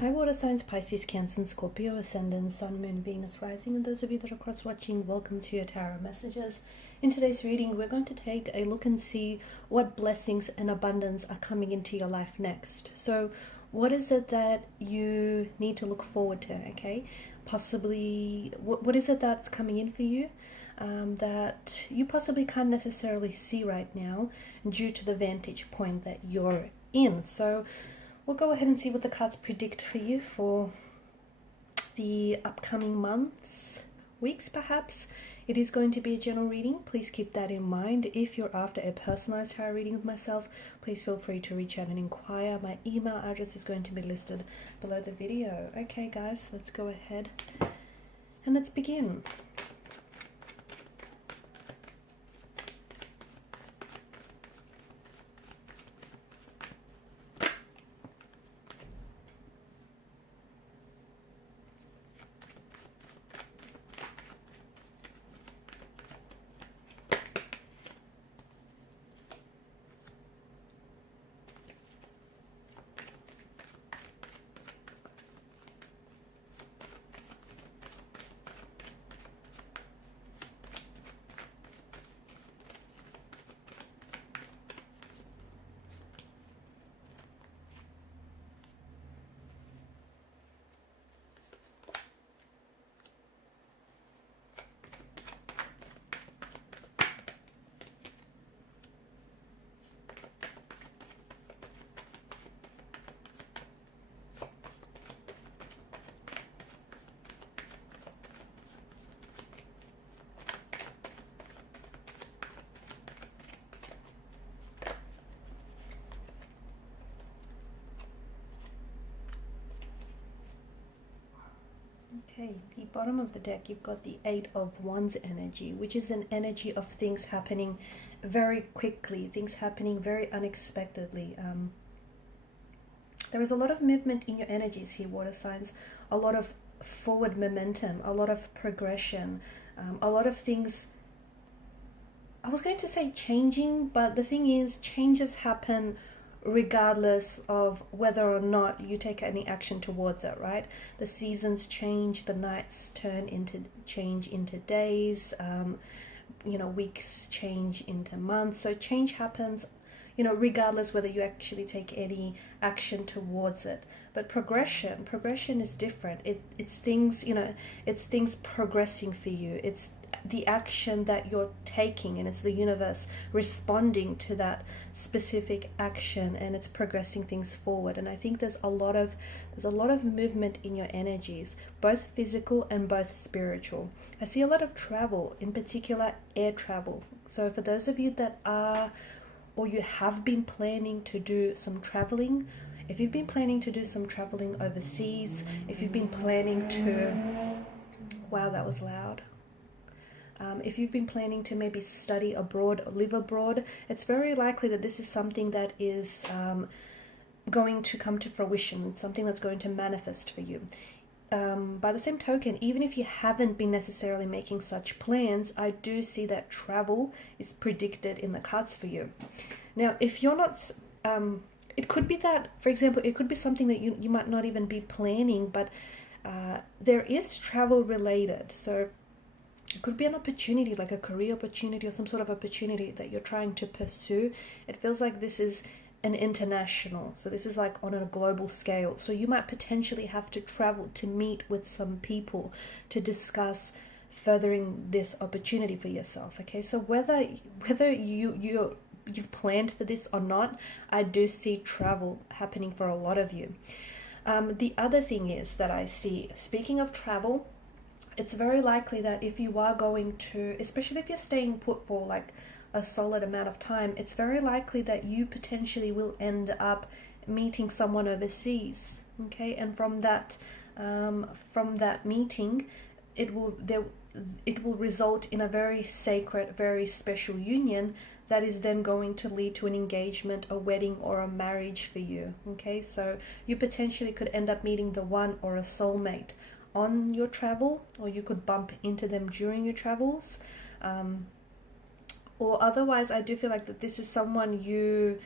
Hi, water signs, Pisces, Cancer, and Scorpio, Ascendant, Sun, Moon, Venus, Rising, and those of you that are cross-watching, welcome to your Tarot Messages. In today's reading, we're going to take a look and see what blessings and abundance are coming into your life next. So, what is it that you need to look forward to, okay? Possibly, what is it that's coming in for you that you possibly can't necessarily see right now due to the vantage point that you're in. So, we'll go ahead and see what the cards predict for you for the upcoming months, weeks perhaps. It is going to be a general reading. Please keep that in mind. If you're after a personalized tarot reading with myself, please feel free to reach out and inquire. My email address is going to be listed below the video. Okay guys, let's go ahead and let's begin. Okay, the bottom of the deck, you've got the Eight of Wands energy, which is an energy of things happening very quickly, things happening very unexpectedly. There is a lot of movement in your energies here, water signs, a lot of forward momentum, a lot of progression, a lot of things. I was going to say changing, but the thing is, changes happen regardless of whether or not you take any action towards it, right? The seasons change, the nights change into days, weeks change into months. So change happens, regardless whether you actually take any action towards it. But progression is different. It's things, it's things progressing for you. It's the action that you're taking, and it's the universe responding to that specific action, and it's progressing things forward. And I think there's a lot of movement in your energies, both physical and both spiritual. I see a lot of travel, in particular air travel. So for those of you that are, or you have been planning to do some traveling, if you've been planning to do some traveling overseas, if you've been planning to, wow, that was loud. If you've been planning to maybe study abroad or live abroad, it's very likely that this is something that is going to come to fruition, something that's going to manifest for you. By the same token, even if you haven't been necessarily making such plans, I do see that travel is predicted in the cards for you. Now, if you're not, it could be that, for example, it could be something that you might not even be planning, but there is travel related. So it could be an opportunity, like a career opportunity or some sort of opportunity that you're trying to pursue. It feels like this is an international, so this is like on a global scale. So you might potentially have to travel to meet with some people to discuss furthering this opportunity for yourself. Okay, so whether you've planned for this or not, I do see travel happening for a lot of you. The other thing is that I see, speaking of travel, it's very likely that if you are going to, especially if you're staying put for like a solid amount of time, it's very likely that you potentially will end up meeting someone overseas. Okay, and from that meeting, it will result in a very sacred, very special union that is then going to lead to an engagement, a wedding, or a marriage for you. Okay, so you potentially could end up meeting the one or a soulmate on your travel, or you could bump into them during your travels, or otherwise I do feel like that this is someone you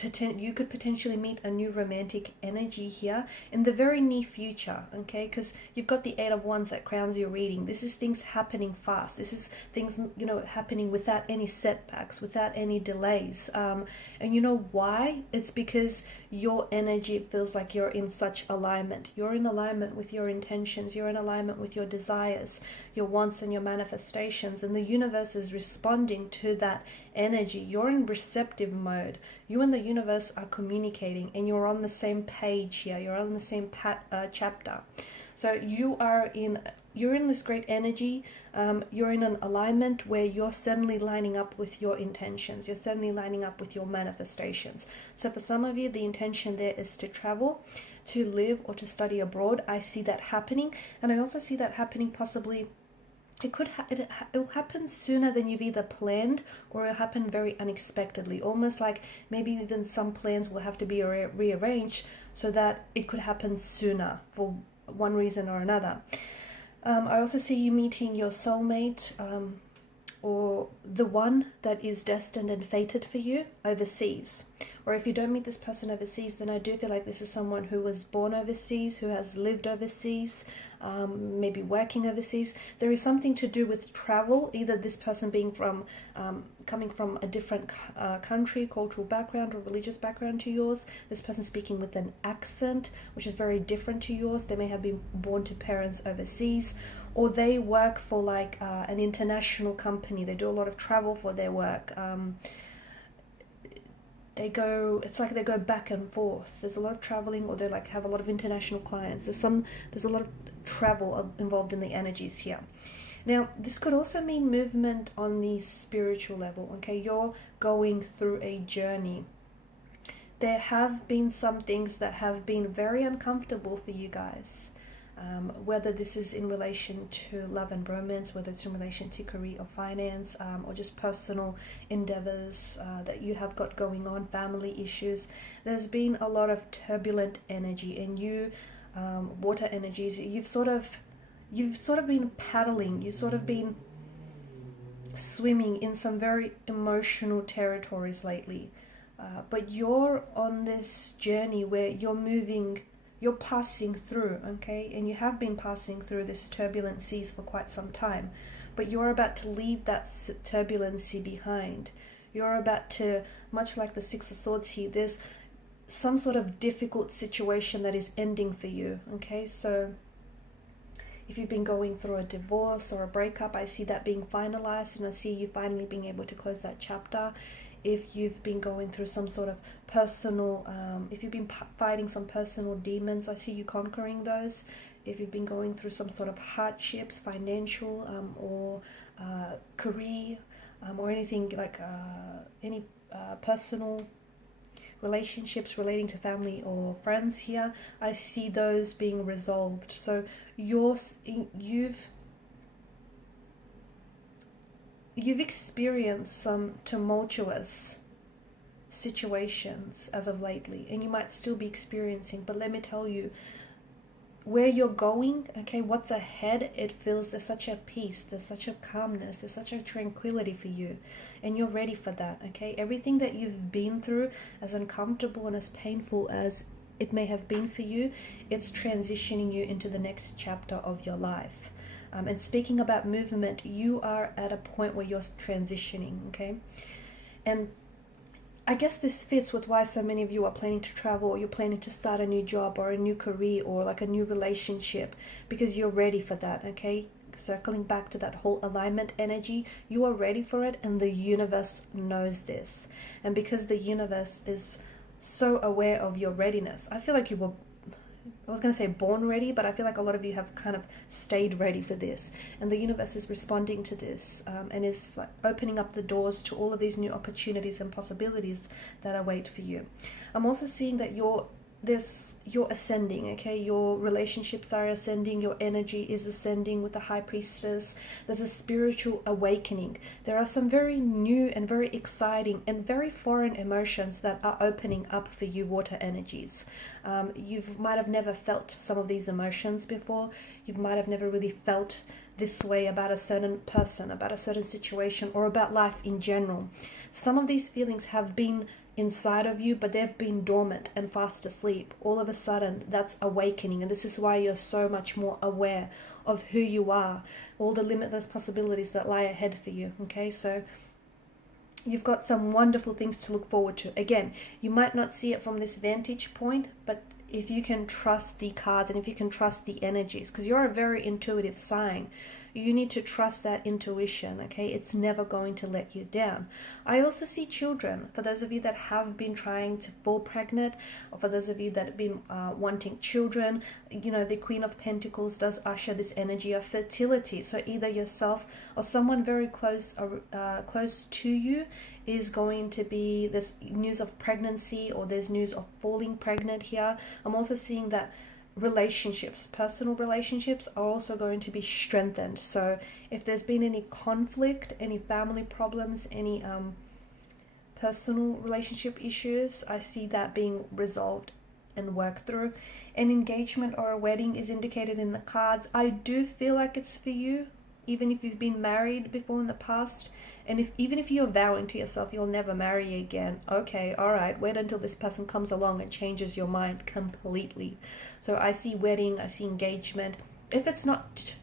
you could potentially meet a new romantic energy here in the very near future, okay? Because you've got the Eight of Wands that crowns your reading. This is things happening fast. This is things, you know, happening without any setbacks, without any delays. And you know why? It's because your energy feels like you're in such alignment. You're in alignment with your intentions. You're in alignment with your desires, your wants and your manifestations. And the universe is responding to that energy. You're in receptive mode. You and the universe are communicating, and you're on the same page here. You're on the same chapter. So you're in this great energy. You're in an alignment where you're suddenly lining up with your intentions. You're suddenly lining up with your manifestations. So for some of you, the intention there is to travel, to live, or to study abroad. I see that happening, and I also see that happening possibly. It'll happen sooner than you've either planned, or it'll happen very unexpectedly. Almost like maybe even some plans will have to be rearranged so that it could happen sooner for one reason or another. I also see you meeting your soulmate, or the one that is destined and fated for you overseas. Or if you don't meet this person overseas, then I do feel like this is someone who was born overseas, who has lived overseas, maybe working overseas. There is something to do with travel, either this person being coming from a different country, cultural background, or religious background to yours. This person speaking with an accent which is very different to yours. They may have been born to parents overseas, or they work for like an international company. They do a lot of travel for their work. It's like they go back and forth. There's a lot of traveling, or they like have a lot of international clients. There's a lot of travel involved in the energies here. Now, this could also mean movement on the spiritual level, okay? You're going through a journey. There have been some things that have been very uncomfortable for you guys. Whether this is in relation to love and romance, whether it's in relation to career or finance, or just personal endeavors that you have got going on, family issues. There's been a lot of turbulent energy, and you, water energies, you've sort of been paddling, you've sort of been swimming in some very emotional territories lately. But you're on this journey where you're passing through, okay? And you have been passing through this turbulent seas for quite some time, but you're about to leave that turbulency behind. You're about to, much like the Six of Swords here, there's some sort of difficult situation that is ending for you, okay? So if you've been going through a divorce or a breakup, I see that being finalized, and I see you finally being able to close that chapter. If you've been going through some sort of personal, if you've been fighting some personal demons, I see you conquering those. If you've been going through some sort of hardships, financial or career, or anything like any personal relationships relating to family or friends here, I see those being resolved. So you've experienced some tumultuous situations as of lately, and you might still be experiencing, but let me tell you, where you're going, okay, what's ahead, it feels there's such a peace, there's such a calmness, there's such a tranquility for you, and you're ready for that, okay? Everything that you've been through, as uncomfortable and as painful as it may have been for you, it's transitioning you into the next chapter of your life. And speaking about movement, you are at a point where you're transitioning, okay? And I guess this fits with why so many of you are planning to travel, or you're planning to start a new job or a new career or like a new relationship, because you're ready for that, okay? Circling back to that whole alignment energy, you are ready for it, and the universe knows this. And because the universe is so aware of your readiness, I feel like you were, I was going to say born ready, but I feel like a lot of you have kind of stayed ready for this. And the universe is responding to this, and is like opening up the doors to all of these new opportunities and possibilities that await for you. I'm also seeing that you're ascending, okay? Your relationships are ascending, your energy is ascending with the High Priestess. There's a spiritual awakening. There are some very new and very exciting and very foreign emotions that are opening up for you, water energies. You might have never felt some of these emotions before. You might have never really felt this way about a certain person, about a certain situation, or about life in general. Some of these feelings have been inside of you, but they've been dormant and fast asleep. All of a sudden, that's awakening. And this is why you're so much more aware of who you are, all the limitless possibilities that lie ahead for you. Okay, so you've got some wonderful things to look forward to. Again, you might not see it from this vantage point, but if you can trust the cards and if you can trust the energies, because you're a very intuitive sign, you need to trust that intuition, okay? It's never going to let you down. I also see children. For those of you that have been trying to fall pregnant, or for those of you that have been wanting children, you know, the Queen of Pentacles does usher this energy of fertility. So either yourself or someone very close to you is going to be this news of pregnancy, or there's news of falling pregnant here. I'm also seeing that relationships, personal relationships, are also going to be strengthened. So if there's been any conflict, any family problems, any personal relationship issues, I see that being resolved and worked through. An engagement or a wedding is indicated in the cards. I do feel like it's for you, even if you've been married before in the past. And even if you're vowing to yourself you'll never marry again, okay, all right, wait until this person comes along and changes your mind completely. So I see wedding, I see engagement. If it's not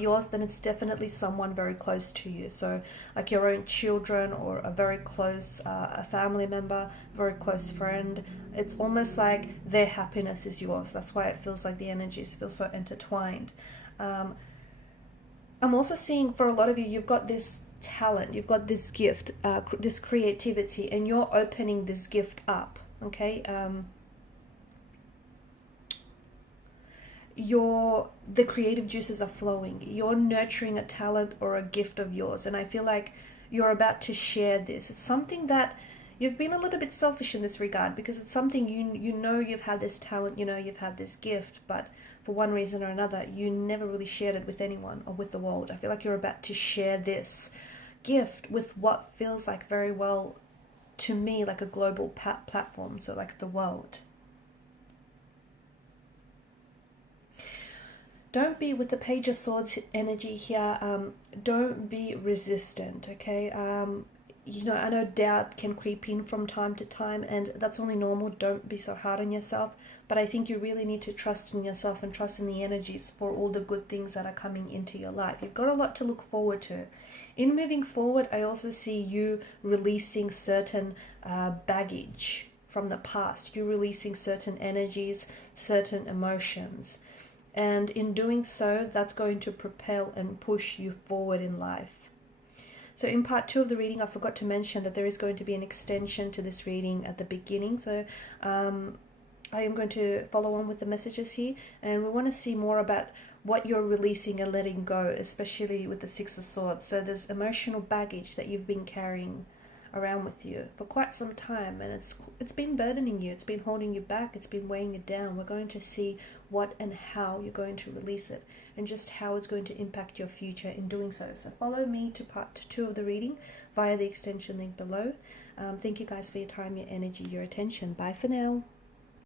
yours, then it's definitely someone very close to you. So like your own children, or a very close a family member, very close friend. It's almost like their happiness is yours. That's why it feels like the energies feel so intertwined. I'm also seeing for a lot of you, you've got this talent, you've got this gift, this creativity, and you're opening this gift up, okay? The creative juices are flowing. You're nurturing a talent or a gift of yours, and I feel like you're about to share this. It's something that you've been a little bit selfish in this regard, because it's something you know you've had this talent, you know you've had this gift, but for one reason or another you never really shared it with anyone or with the world. I feel like you're about to share this gift with what feels like, very well to me, like a global platform, so like the world. Don't be, with the Page of Swords energy here, don't be resistant, okay? You know, I know doubt can creep in from time to time, and that's only normal. Don't be so hard on yourself, but I think you really need to trust in yourself and trust in the energies for all the good things that are coming into your life. You've got a lot to look forward to. In moving forward, I also see you releasing certain baggage from the past. You're releasing certain energies, certain emotions. And in doing so, that's going to propel and push you forward in life. So in part 2 of the reading, I forgot to mention that there is going to be an extension to this reading at the beginning. So I am going to follow on with the messages here, and we want to see more about what you're releasing and letting go, especially with the Six of Swords. So there's emotional baggage that you've been carrying around with you for quite some time, and it's been burdening you, it's been holding you back, it's been weighing you down. We're going to see what and how you're going to release it, and just how it's going to impact your future in doing so. So follow me to part 2 of the reading via the extension link below. Thank you guys for your time, your energy, your attention. Bye for now.